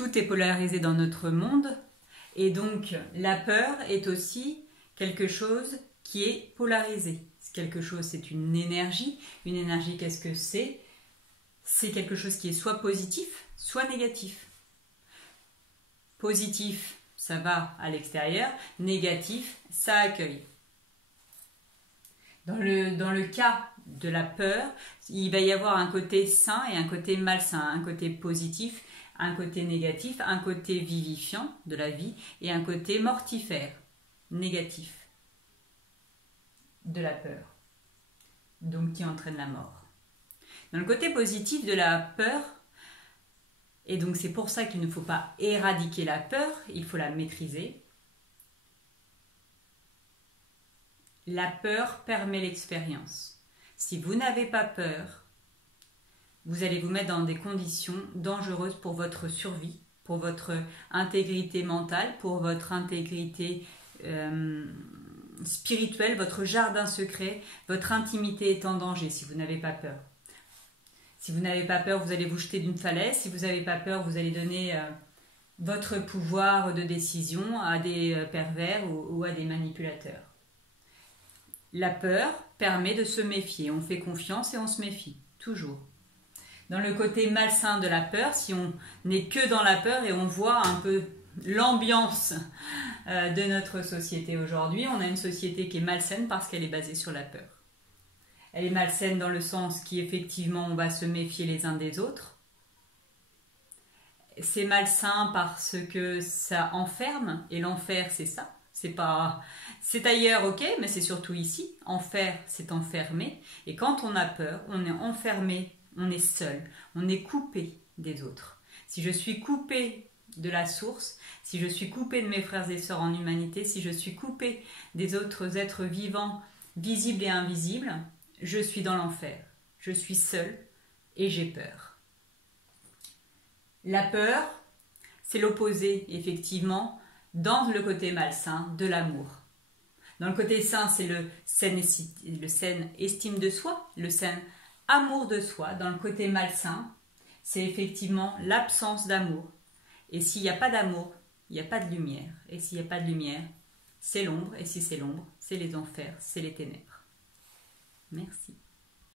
Tout est polarisé dans notre monde et donc la peur est aussi quelque chose qui est polarisé. Quelque chose, c'est une énergie. Une énergie, qu'est-ce que c'est? C'est quelque chose qui est soit positif, soit négatif. Positif, ça va à l'extérieur. Négatif, ça accueille. Dans le cas de la peur, il va y avoir un côté sain et un côté malsain, un côté positif, un côté négatif, un côté vivifiant de la vie et un côté mortifère, négatif de la peur, donc qui entraîne la mort. Dans le côté positif de la peur, et donc c'est pour ça qu'il ne faut pas éradiquer la peur, il faut la maîtriser. La peur permet l'expérience. Si vous n'avez pas peur, vous allez vous mettre dans des conditions dangereuses pour votre survie, pour votre intégrité mentale, pour votre intégrité spirituelle, votre jardin secret, votre intimité est en danger si vous n'avez pas peur. Si vous n'avez pas peur, vous allez vous jeter d'une falaise. Si vous n'avez pas peur, vous allez donner votre pouvoir de décision à des pervers ou à des manipulateurs. La peur permet de se méfier. On fait confiance et on se méfie, toujours. Dans le côté malsain de la peur, si on n'est que dans la peur et on voit un peu l'ambiance de notre société aujourd'hui, on a une société qui est malsaine parce qu'elle est basée sur la peur. Elle est malsaine dans le sens qu'effectivement on va se méfier les uns des autres. C'est malsain parce que ça enferme, et l'enfer c'est ça. C'est ailleurs, ok, mais c'est surtout ici. Enfer, c'est enfermé. Et quand on a peur, on est enfermé, on est seul, on est coupé des autres. Si je suis coupé de la source, si je suis coupé de mes frères et sœurs en humanité, si je suis coupé des autres êtres vivants, visibles et invisibles, je suis dans l'enfer. Je suis seul et j'ai peur. La peur, c'est l'opposé, effectivement, dans le côté malsain de l'amour. Dans le côté sain, c'est le saine estime de soi, le sain amour de soi. Dans le côté malsain, c'est effectivement l'absence d'amour. Et s'il n'y a pas d'amour, il n'y a pas de lumière. Et s'il n'y a pas de lumière, c'est l'ombre. Et si c'est l'ombre, c'est les enfers, c'est les ténèbres. Merci.